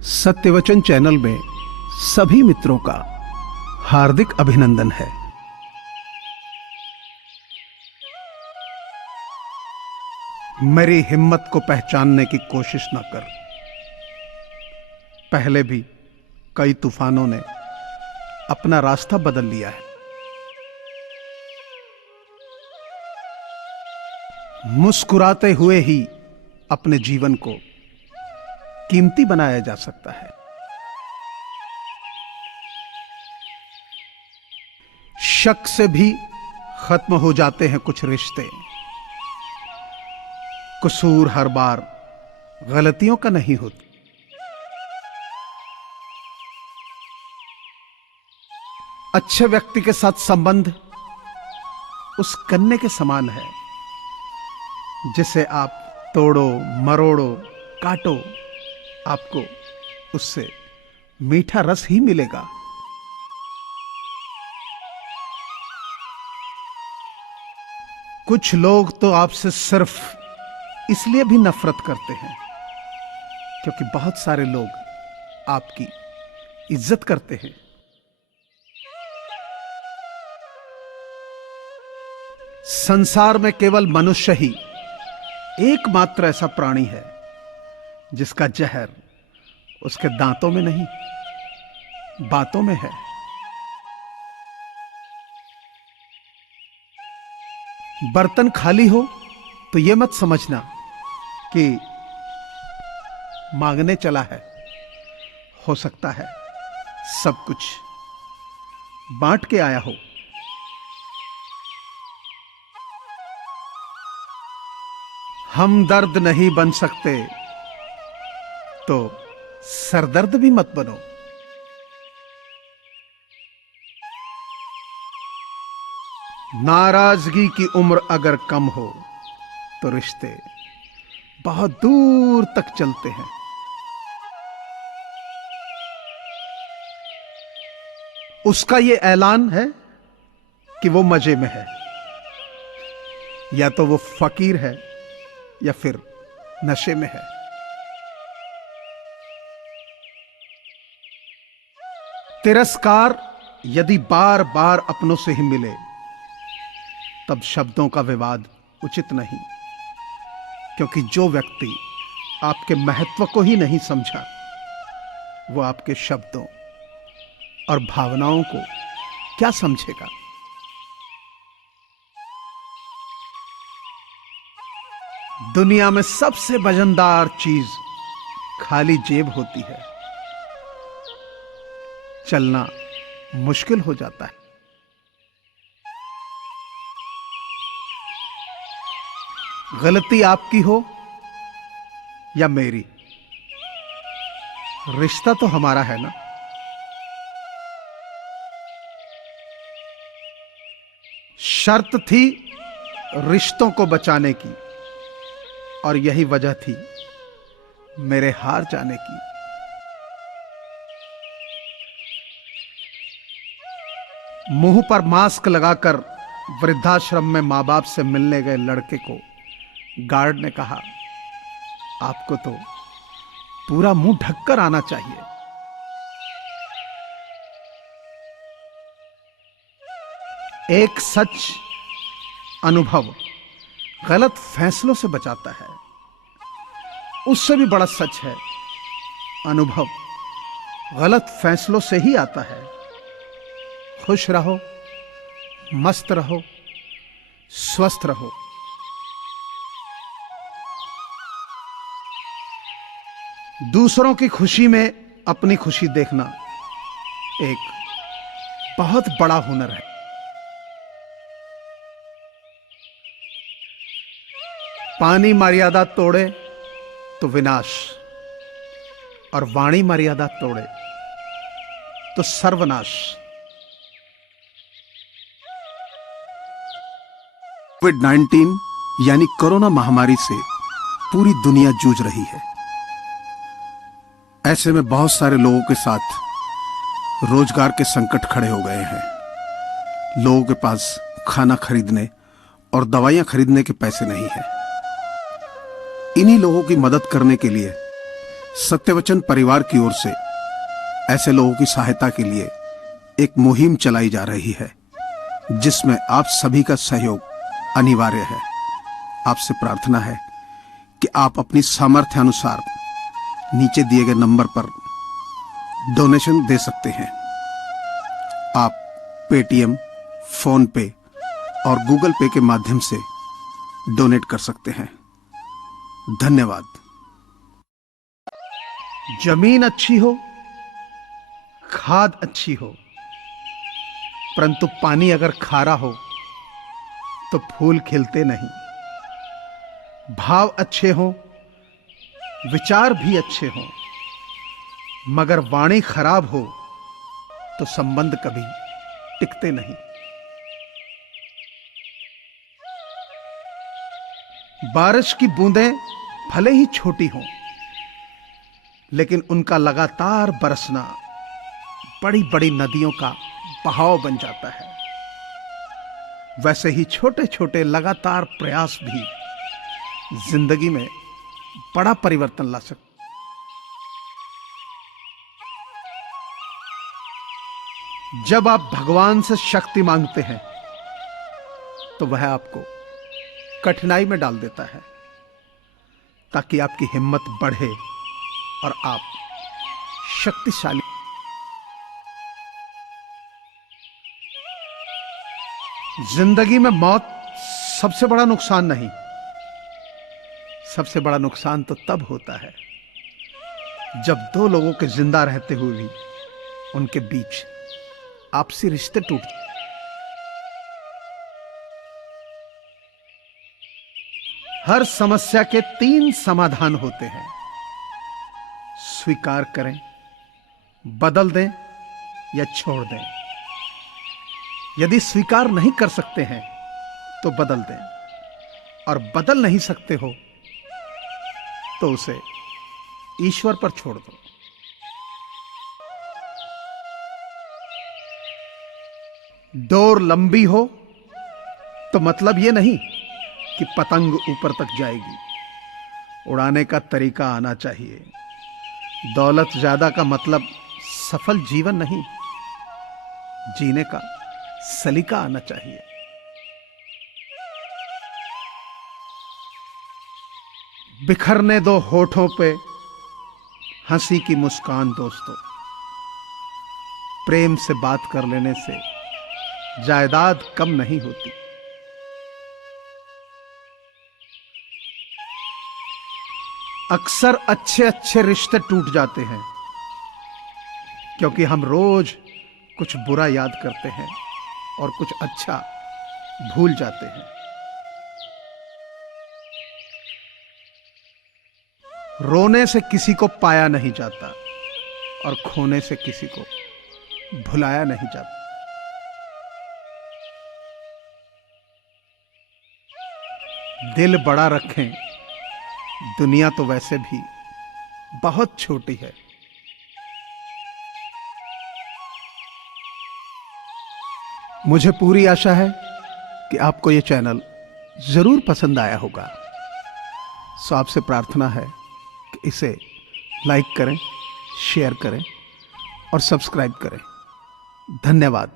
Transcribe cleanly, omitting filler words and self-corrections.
सत्यवचन channel में सभी मित्रों का हार्दिक अभिनंदन है। मेरी हिम्मत को पहचानने की कोशिश न कर। पहले भी कई तूफानों ने अपना रास्ता बदल लिया है। मुस्कुराते हुए ही अपने जीवन को कीमती बनाया जा सकता है। शक से भी खत्म हो जाते हैं कुछ रिश्ते। कसूर हर बार गलतियों का नहीं होता। अच्छे व्यक्ति के साथ संबंध उस कन्ने के समान है जिसे आप तोड़ो, मरोड़ो, काटो, आपको उससे मीठा रस ही मिलेगा। कुछ लोग तो आपसे सिर्फ इसलिए भी नफरत करते हैं क्योंकि बहुत सारे लोग आपकी इज्जत करते हैं। संसार में केवल मनुष्य ही एकमात्र ऐसा प्राणी है जिसका जहर उसके दांतों में नहीं, बातों में है। बर्तन खाली हो तो यह मत समझना कि मांगने चला है। हो सकता है सब कुछ बांट के आया हो। हमदर्द नहीं बन सकते तो सरदर्द भी मत बनो। नाराजगी की उम्र अगर कम हो तो रिश्ते बहुत दूर तक चलते हैं। उसका यह ऐलान है कि वो मजे में है, या तो वो फकीर है या फिर नशे में है। तिरस्कार यदि बार बार अपनों से ही मिले तब शब्दों का विवाद उचित नहीं, क्योंकि जो व्यक्ति आपके महत्व को ही नहीं समझा वो आपके शब्दों और भावनाओं को क्या समझेगा। दुनिया में सबसे वजनदार चीज खाली जेब होती है। चलना मुश्किल हो जाता है। गलती आपकी हो या मेरी, रिश्ता तो हमारा है ना। शर्त थी रिश्तों को बचाने की और यही वजह थी मेरे हार जाने की। मुंह पर मास्क लगाकर वृद्धाश्रम में मां बाप से मिलने गए लड़के को गार्ड ने कहा, आपको तो पूरा मुंह ढककर आना चाहिए। एक सच अनुभव गलत फैसलों से बचाता है। उससे भी बड़ा सच है, अनुभव गलत फैसलों से ही आता है। खुश रहो, मस्त रहो, स्वस्थ रहो। दूसरों की खुशी में अपनी खुशी देखना एक बहुत बड़ा हुनर है। पानी मर्यादा तोड़े तो विनाश, और वाणी मर्यादा तोड़े तो सर्वनाश। कोविड-19 यानी कोरोना महामारी से पूरी दुनिया जूझ रही है। ऐसे में बहुत सारे लोगों के साथ रोजगार के संकट खड़े हो गए हैं। लोगों के पास खाना खरीदने और दवाइयां खरीदने के पैसे नहीं हैं। इन्हीं लोगों की मदद करने के लिए सत्यवचन परिवार की ओर से ऐसे लोगों की सहायता के लिए एक मुहिम चलाई जा रही है, जिसमें आप सभी का सहयोग अनिवार्य है। आपसे प्रार्थना है कि आप अपनी सामर्थ्य अनुसार नीचे दिए गए नंबर पर डोनेशन दे सकते हैं। आप पेटीएम, फोन पे और गूगल पे के माध्यम से डोनेट कर सकते हैं। धन्यवाद। जमीन अच्छी हो, खाद अच्छी हो, परंतु पानी अगर खारा हो तो फूल खिलते नहीं। भाव अच्छे हों, विचार भी अच्छे हों, मगर वाणी खराब हो तो संबंध कभी टिकते नहीं। बारिश की बूंदें भले ही छोटी हों, लेकिन उनका लगातार बरसना बड़ी बड़ी नदियों का बहाव बन जाता है। वैसे ही छोटे छोटे लगातार प्रयास भी जिंदगी में बड़ा परिवर्तन ला सकते। जब आप भगवान से शक्ति मांगते हैं तो वह आपको कठिनाई में डाल देता है, ताकि आपकी हिम्मत बढ़े और आप शक्तिशाली। जिंदगी में मौत सबसे बड़ा नुकसान नहीं, सबसे बड़ा नुकसान तो तब होता है जब दो लोगों के जिंदा रहते हुए भी उनके बीच आपसी रिश्ते टूट। हर समस्या के 3 समाधान होते हैं। स्वीकार करें, बदल दें या छोड़ दें। यदि स्वीकार नहीं कर सकते हैं तो बदल दें, और बदल नहीं सकते हो तो उसे ईश्वर पर छोड़ दो। डोर लंबी हो तो मतलब यह नहीं कि पतंग ऊपर तक जाएगी, उड़ाने का तरीका आना चाहिए। दौलत ज्यादा का मतलब सफल जीवन नहीं, जीने का सलीका आना चाहिए। बिखरने दो होठों पे हंसी की मुस्कान दोस्तों। प्रेम से बात कर लेने से जायदाद कम नहीं होती। अक्सर अच्छे अच्छे रिश्ते टूट जाते हैं क्योंकि हम रोज कुछ बुरा याद करते हैं और कुछ अच्छा भूल जाते हैं। रोने से किसी को पाया नहीं जाता और खोने से किसी को भुलाया नहीं जाता। दिल बड़ा रखें, दुनिया तो वैसे भी बहुत छोटी है। मुझे पूरी आशा है कि आपको यह चैनल जरूर पसंद आया होगा। सो आपसे प्रार्थना है कि इसे लाइक करें, शेयर करें और सब्सक्राइब करें। धन्यवाद।